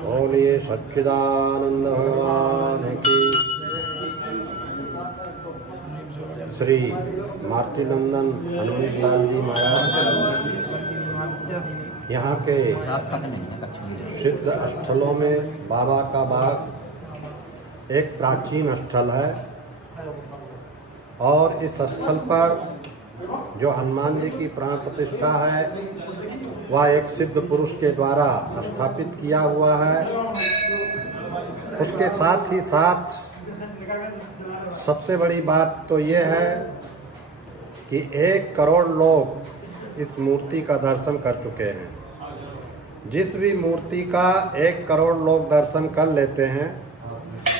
बोलिए सच्चिदानंद भगवान की। श्री मारुतिनंदन हनुमंतलाल जी महाराज यहाँ के सिद्ध स्थलों में बाबा का बाग एक प्राचीन स्थल है और इस स्थल पर जो हनुमान जी की प्राण प्रतिष्ठा है वह एक सिद्ध पुरुष के द्वारा स्थापित किया हुआ है। उसके साथ ही साथ सबसे बड़ी बात तो ये है कि 1 करोड़ लोग इस मूर्ति का दर्शन कर चुके हैं। जिस भी मूर्ति का 1 करोड़ लोग दर्शन कर लेते हैं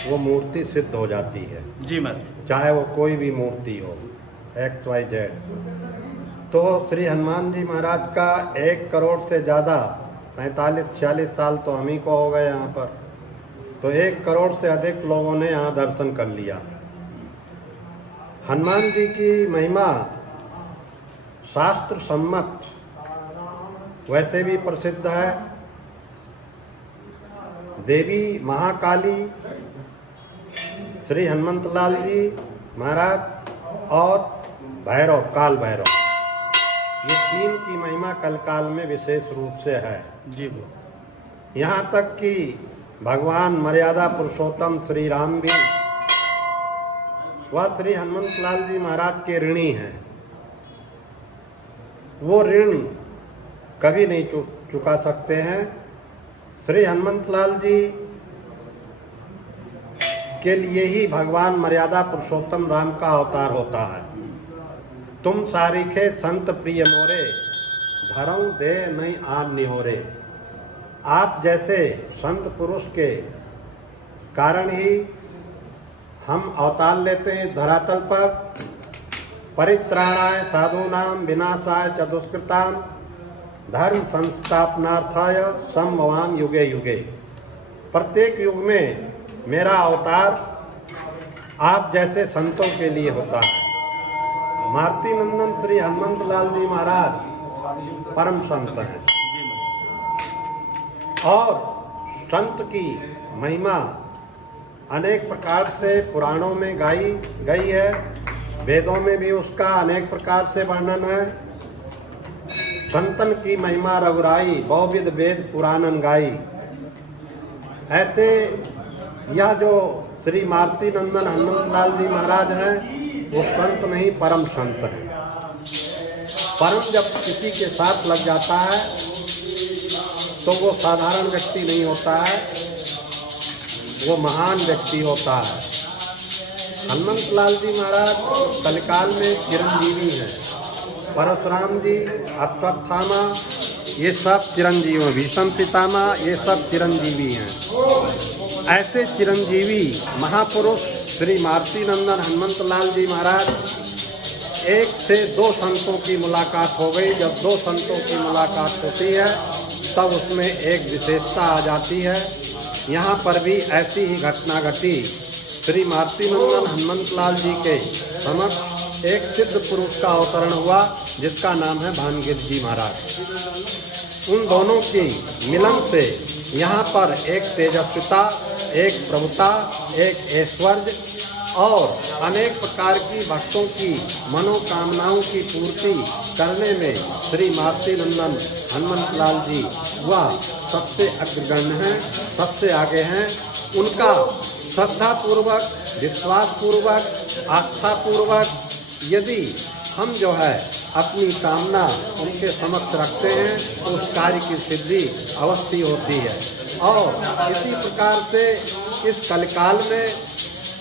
वो मूर्ति सिद्ध हो जाती है जी मैम। चाहे वो कोई भी मूर्ति हो XYZ। तो श्री हनुमान जी महाराज का 1 करोड़ से ज़्यादा 45-46 साल तो हम ही को हो गए यहाँ पर, तो 1 करोड़ से अधिक लोगों ने यहाँ दर्शन कर लिया। हनुमान जी की महिमा शास्त्र सम्मत वैसे भी प्रसिद्ध है। देवी महाकाली, श्री हनुमंतलाल जी महाराज और भैरव, काल भैरव, ये 3 की महिमा कलकाल में विशेष रूप से है जी। यहाँ तक कि भगवान मर्यादा पुरुषोत्तम श्री राम भी वह श्री हनुमंतलाल जी महाराज के ऋणी हैं। वो ऋण कभी नहीं चुका सकते हैं। श्री हनुमंतलाल जी के लिए ही भगवान मर्यादा पुरुषोत्तम राम का अवतार होता है। तुम सारिखे संत प्रिय मोरे, धरऊं दे नहीं आन निहोरे। आप जैसे संत पुरुष के कारण ही हम अवतार लेते हैं धरातल पर। परित्राणाय साधूनां विनाशाय च दुष्कृतां धर्म संस्थापनार्थाय संभवाम युगे युगे। प्रत्येक युग में मेरा अवतार आप जैसे संतों के लिए होता है। मारुतिनंदन श्री हनुमंतलाल जी महाराज परम संत हैं और संत की महिमा अनेक प्रकार से पुराणों में गाई गई है। वेदों में भी उसका अनेक प्रकार से वर्णन है। संतन की महिमा रघुराई, बहुविध वेद पुराणन गाई। ऐसे यह जो श्री मारुतिनंदन हनुमंतलाल जी महाराज हैं वो संत नहीं परम संत हैं। परम जब किसी के साथ लग जाता है तो वो साधारण व्यक्ति नहीं होता है, वो महान व्यक्ति होता है। हनुमंतलाल जी महाराज कलिकाल में चिरंजीवी हैं। परशुराम जी, अश्वत्थामा, ये सब चिरंजीवी हैं। भीष्म पितामह, ये सब चिरंजीवी हैं। ऐसे चिरंजीवी महापुरुष श्री मारुतिनंदन हनुमंतलाल जी महाराज 1 से 2 संतों की मुलाकात हो गई। जब 2 संतों की मुलाकात होती है तब उसमें एक विशेषता आ जाती है। यहाँ पर भी ऐसी ही घटना घटी। श्री मारुतिनंदन हनुमंतलाल जी के समक्ष एक सिद्ध पुरुष का अवतरण हुआ जिसका नाम है भानगिर जी महाराज। उन दोनों की मिलन से यहाँ पर एक तेजस्विता, एक प्रभुता, एक ऐश्वर्य और अनेक प्रकार की भक्तों की मनोकामनाओं की पूर्ति करने में श्री मारुतिनंदन हनुमंतलाल जी वह सबसे अग्रगण्य हैं, सबसे आगे हैं। उनका श्रद्धापूर्वक, विश्वासपूर्वक, आस्थापूर्वक यदि हम जो है अपनी कामना उनके समक्ष रखते हैं तो उस कार्य की सिद्धि अवश्य होती है। और इसी प्रकार से इस कलिकाल में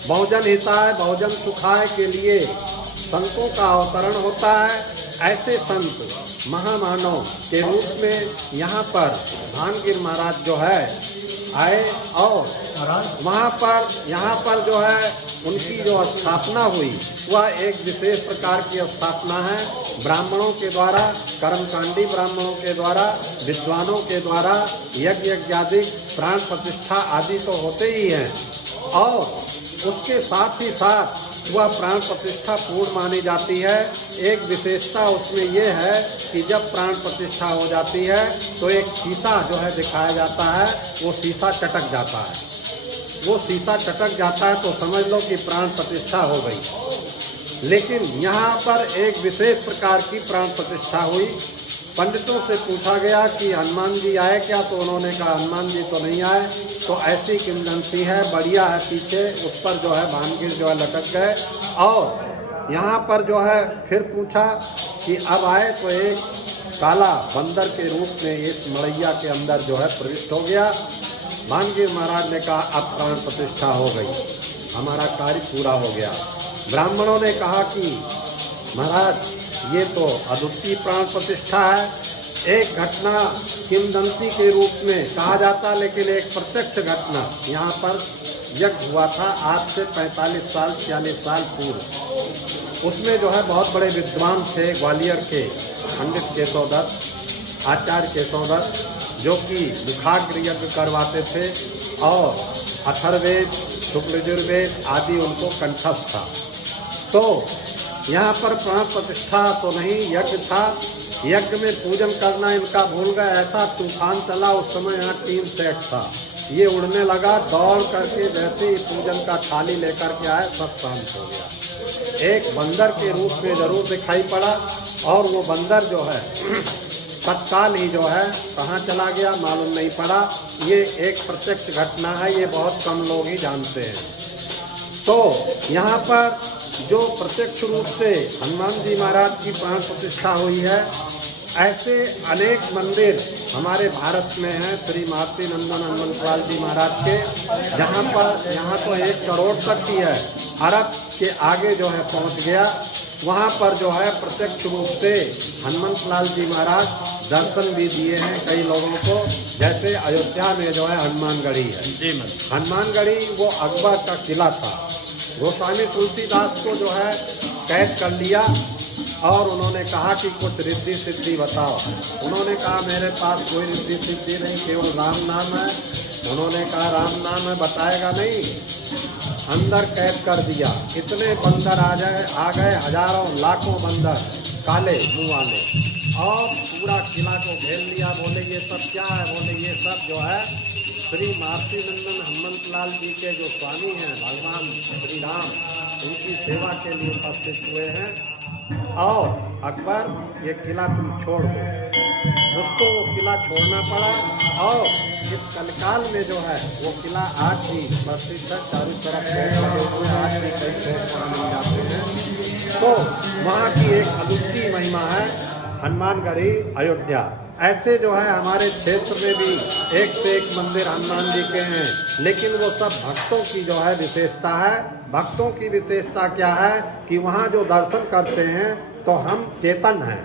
बहुजन हिताय बहुजन सुखाय के लिए संतों का अवतरण होता है। ऐसे संत महामानव के रूप में यहाँ पर भानगिर महाराज जो है आए और यहाँ पर जो है उनकी जो स्थापना हुई वह एक विशेष प्रकार की स्थापना है। ब्राह्मणों के द्वारा, कर्मकांडी ब्राह्मणों के द्वारा, विद्वानों के द्वारा यज्ञ आदि प्राण प्रतिष्ठा आदि तो होते ही हैं और उसके साथ ही साथ वह प्राण प्रतिष्ठा पूर्ण मानी जाती है। एक विशेषता उसमें यह है कि जब प्राण प्रतिष्ठा हो जाती है तो एक शीशा जो है दिखाया जाता है, वो शीशा चटक जाता है। वो शीशा चटक जाता है तो समझ लो कि प्राण प्रतिष्ठा हो गई। लेकिन यहाँ पर एक विशेष प्रकार की प्राण प्रतिष्ठा हुई। पंडितों से पूछा गया कि हनुमान जी आए क्या, तो उन्होंने कहा हनुमान जी तो नहीं आए। तो ऐसी किंवदंती है, बढ़िया है, पीछे उस पर जो है भानगिर जो है लटक गए। और यहाँ पर जो है फिर पूछा कि अब आए तो एक काला बंदर के रूप में इस मड़ैया के अंदर जो है प्रविष्ट हो गया। भानगिर महाराज ने कहा अब प्राण प्रतिष्ठा हो गई, हमारा कार्य पूरा हो गया। ब्राह्मणों ने कहा कि महाराज ये तो अद्वितीय प्राण प्रतिष्ठा है, एक घटना किंवदंती के रूप में कहा जाता, लेकिन एक प्रत्यक्ष घटना यहाँ पर यज्ञ हुआ था आज से 45 साल 46 साल पूर्व। उसमें जो है बहुत बड़े विद्वान थे ग्वालियर के पंडित केशवदत्त, आचार्य केशवदत्त, जो कि मुखाग्र यज्ञ करवाते थे और अथर्ववेद शुक्ल यजुर्वेद आदि उनको कंठस्थ था। तो यहाँ पर प्राण प्रतिष्ठा तो नहीं, यज्ञ था। यज्ञ में पूजन करना इनका भूल गए। ऐसा तूफान चला उस समय, यहाँ टीम सेट था, ये उड़ने लगा, दौड़ करके जैसे ही पूजन का थाली लेकर के आए सब शांत हो गया। एक बंदर के रूप में जरूर दिखाई पड़ा और वो बंदर जो है तत्काल ही जो है कहाँ चला गया मालूम नहीं पड़ा। ये एक प्रत्यक्ष घटना है, ये बहुत कम लोग ही जानते हैं। तो यहाँ पर जो प्रत्यक्ष रूप से हनुमान जी महाराज की प्राण प्रतिष्ठा हुई है, ऐसे अनेक मंदिर हमारे भारत में हैं श्री मारुति नंदन हनुमंतलाल जी महाराज के, जहाँ पर यहाँ तो 1 करोड़ तक की है, अरब के आगे जो है पहुँच गया। वहाँ पर जो है प्रत्यक्ष रूप से हनुमंतलाल जी महाराज दर्शन भी दिए हैं कई लोगों को। जैसे अयोध्या में जो है हनुमानगढ़ी है, हनुमानगढ़ी वो अकबर का किला था। गोस्वामी तुलसीदास को जो है कैद कर लिया और उन्होंने कहा कि कुछ रिद्धि सिद्धि बताओ। उन्होंने कहा मेरे पास कोई रिद्धि सिद्धि नहीं, केवल राम नाम है। उन्होंने कहा राम नाम है, बताएगा नहीं। अंदर कैद कर दिया। इतने बंदर आ गए हजारों लाखों बंदर काले मुँह वाले, और पूरा किला को घेर लिया। बोले ये सब क्या है? बोले ये सब जो है श्री मारुति नंदन हनुमंतलाल जी के जो स्वामी हैं भगवान श्री राम, उनकी सेवा के लिए उपस्थित हुए हैं। और अकबर ये किला तुम छोड़ दो। उसको वो किला छोड़ना पड़ा और इस कलकाल में जो है वो किला आज भी प्रसिद्ध है, चारों तरफ लगे हुए आज भी कई लोग मिल जाते हैं। तो वहाँ की एक अद्वितीय महिमा है हनुमानगढ़ी अयोध्या। ऐसे जो है हमारे क्षेत्र में भी एक से एक मंदिर हनुमान जी के हैं, लेकिन वो सब भक्तों की जो है विशेषता है। भक्तों की विशेषता क्या है कि वहाँ जो दर्शन करते हैं तो हम चेतन हैं,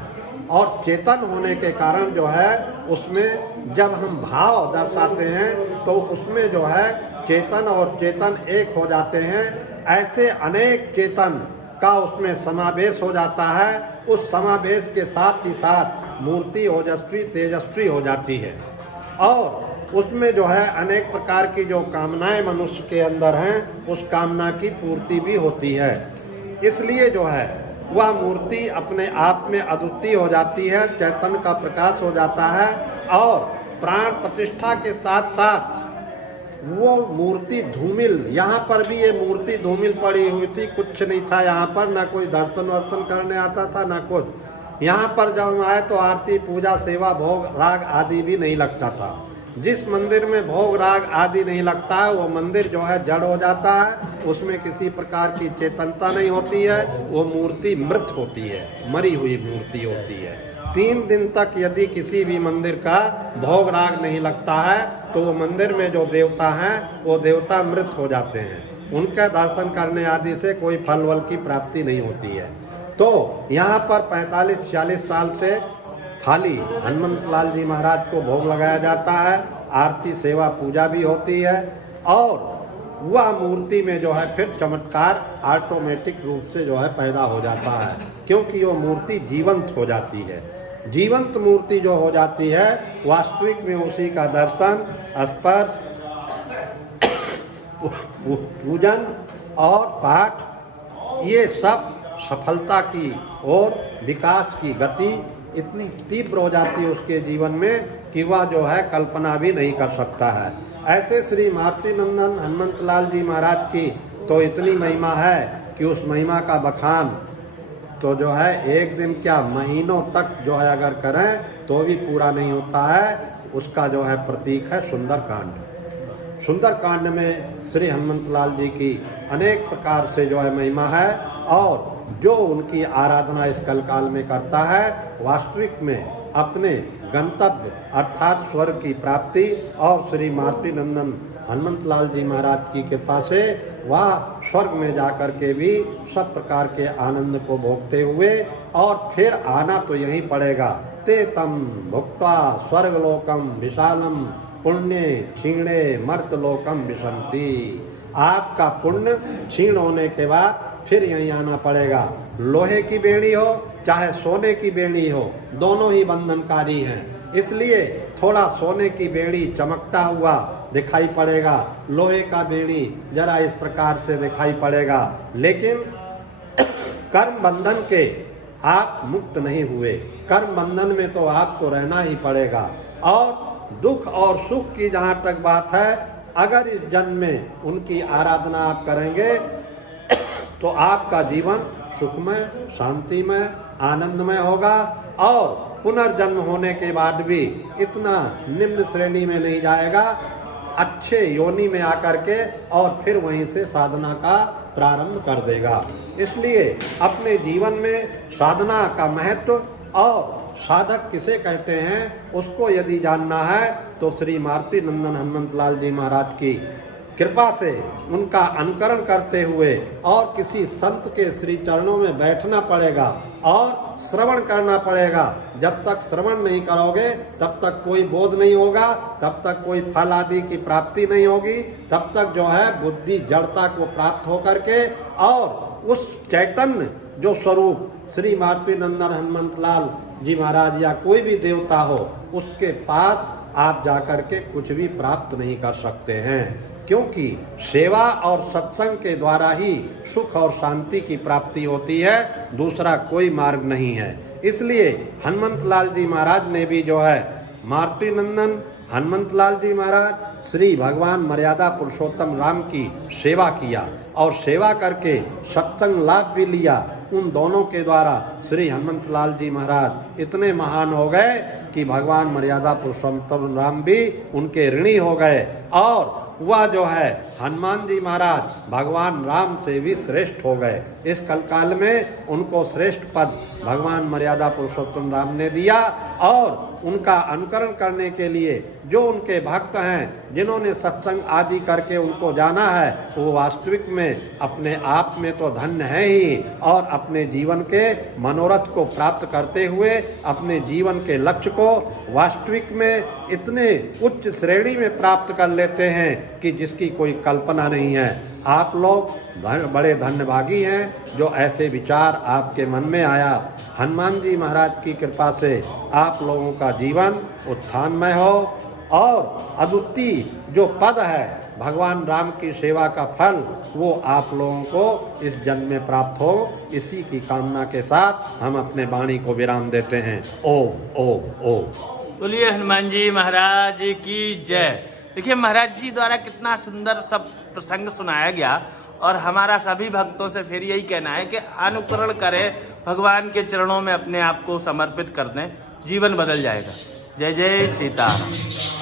और चेतन होने के कारण जो है उसमें जब हम भाव दर्शाते हैं तो उसमें जो है चेतन और चेतन एक हो जाते हैं। ऐसे अनेक चेतन का उसमें समावेश हो जाता है। उस समावेश के साथ ही साथ मूर्ति ओजस्वी तेजस्वी हो जाती है, और उसमें जो है अनेक प्रकार की जो कामनाएं मनुष्य के अंदर हैं उस कामना की पूर्ति भी होती है। इसलिए जो है वह मूर्ति अपने आप में अद्वितीय हो जाती है, चैतन्य का प्रकाश हो जाता है। और प्राण प्रतिष्ठा के साथ साथ वो मूर्ति धूमिल, यहाँ पर भी ये मूर्ति धूमिल पड़ी हुई थी, कुछ नहीं था यहाँ पर, ना कोई दर्शन वर्शन करने आता था ना कुछ। यहाँ पर जब हम आए तो आरती पूजा सेवा भोग राग आदि भी नहीं लगता था। जिस मंदिर में भोग राग आदि नहीं लगता है वो मंदिर जो है जड़ हो जाता है, उसमें किसी प्रकार की चेतनता नहीं होती है, वो मूर्ति मृत होती है, मरी हुई मूर्ति होती है। 3 दिन तक यदि किसी भी मंदिर का भोग राग नहीं लगता है तो वो मंदिर में जो देवता हैं वो देवता मृत हो जाते हैं, उनका दर्शन करने आदि से कोई फल वल की प्राप्ति नहीं होती है। तो यहाँ पर 45-46 साल से थाली हनुमंतलाल जी महाराज को भोग लगाया जाता है, आरती सेवा पूजा भी होती है, और वह मूर्ति में जो है फिर चमत्कार ऑटोमेटिक रूप से जो है पैदा हो जाता है, क्योंकि वो मूर्ति जीवंत हो जाती है। जीवंत मूर्ति जो हो जाती है वास्तविक में उसी का दर्शन स्पर्श पूजन और पाठ ये सब सफलता की और विकास की गति इतनी तीव्र हो जाती है उसके जीवन में कि वह जो है कल्पना भी नहीं कर सकता है। ऐसे श्री मारुति नंदन हनुमंत लाल जी महाराज की तो इतनी महिमा है कि उस महिमा का बखान तो जो है एक दिन क्या महीनों तक जो है अगर करें तो भी पूरा नहीं होता है। उसका जो है प्रतीक है सुंदरकांड। सुंदरकांड में श्री हनुमंत लाल जी की अनेक प्रकार से जो है महिमा है और जो उनकी आराधना इस कलकाल में करता है वास्तविक में अपने गंतव्य अर्थात स्वर्ग की प्राप्ति और श्री मारुति नंदन हनुमंत लाल जी महाराज की कृपा से वह स्वर्ग में जाकर के भी सब प्रकार के आनंद को भोगते हुए और फिर आना तो यहीं पड़ेगा। ते तम भुक्त्वा स्वर्गलोकम विशालम पुण्य क्षीणे मर्तलोकम विशंति। आपका पुण्य क्षीण होने के बाद फिर यहीं आना पड़ेगा। लोहे की बेड़ी हो चाहे सोने की बेड़ी हो दोनों ही बंधनकारी हैं। इसलिए थोड़ा सोने की बेड़ी चमकता हुआ दिखाई पड़ेगा, लोहे का बेड़ी जरा इस प्रकार से दिखाई पड़ेगा, लेकिन कर्म बंधन के आप मुक्त नहीं हुए। कर्म बंधन में तो आपको रहना ही पड़ेगा। और दुख और सुख की जहाँ तक बात है, अगर इस जन्म में उनकी आराधना आप करेंगे तो आपका जीवन सुखमय शांतिमय आनंदमय होगा और पुनर्जन्म होने के बाद भी इतना निम्न श्रेणी में नहीं जाएगा, अच्छे योनि में आकर के और फिर वहीं से साधना का प्रारंभ कर देगा। इसलिए अपने जीवन में साधना का महत्व और साधक किसे कहते हैं उसको यदि जानना है तो श्री मारुति नंदन हनुमंत लाल जी महाराज की कृपा से उनका अनुकरण करते हुए और किसी संत के श्री चरणों में बैठना पड़ेगा और श्रवण करना पड़ेगा। जब तक श्रवण नहीं करोगे तब तक कोई बोध नहीं होगा, तब तक कोई फल आदि की प्राप्ति नहीं होगी, तब तक जो है बुद्धि जड़ता को प्राप्त होकर के और उस चैतन्य जो स्वरूप श्री मारुति नंदन हनुमंत लाल जी महाराज या कोई भी देवता हो उसके पास आप जाकर के कुछ भी प्राप्त नहीं कर सकते हैं, क्योंकि सेवा और सत्संग के द्वारा ही सुख और शांति की प्राप्ति होती है, दूसरा कोई मार्ग नहीं है। इसलिए हनुमंत लाल जी महाराज ने भी जो है मारुति नंदन हनुमंत लाल जी महाराज श्री भगवान मर्यादा पुरुषोत्तम राम की सेवा किया और सेवा करके सत्संग लाभ भी लिया। उन दोनों के द्वारा श्री हनुमंत लाल जी महाराज इतने महान हो गए कि भगवान मर्यादा पुरुषोत्तम राम भी उनके ऋणी हो गए और वह जो है हनुमान जी महाराज भगवान राम से भी श्रेष्ठ हो गए। इस कलकाल में उनको श्रेष्ठ पद भगवान मर्यादा पुरुषोत्तम राम ने दिया और उनका अनुकरण करने के लिए जो उनके भक्त हैं जिन्होंने सत्संग आदि करके उनको जाना है वो वास्तविक में अपने आप में तो धन्य है ही और अपने जीवन के मनोरथ को प्राप्त करते हुए अपने जीवन के लक्ष्य को वास्तविक में इतने उच्च श्रेणी में प्राप्त कर लेते हैं कि जिसकी कोई कल्पना नहीं है। आप लोग बड़े धन्यभागी हैं जो ऐसे विचार आपके मन में आया। हनुमान जी महाराज की कृपा से आप लोगों का जीवन उत्थानमय हो और अद्वितीय जो पद है भगवान राम की सेवा का फल वो आप लोगों को इस जन्म में प्राप्त हो। इसी की कामना के साथ हम अपने वाणी को विराम देते हैं। ओम ओम ओम। बोलिए हनुमान जी महाराज की जय। देखिए महाराज जी द्वारा कितना सुंदर सब प्रसंग सुनाया गया और हमारा सभी भक्तों से फिर यही कहना है कि अनुकरण करें, भगवान के चरणों में अपने आप को समर्पित कर दें, जीवन बदल जाएगा। जय जय सीताराम।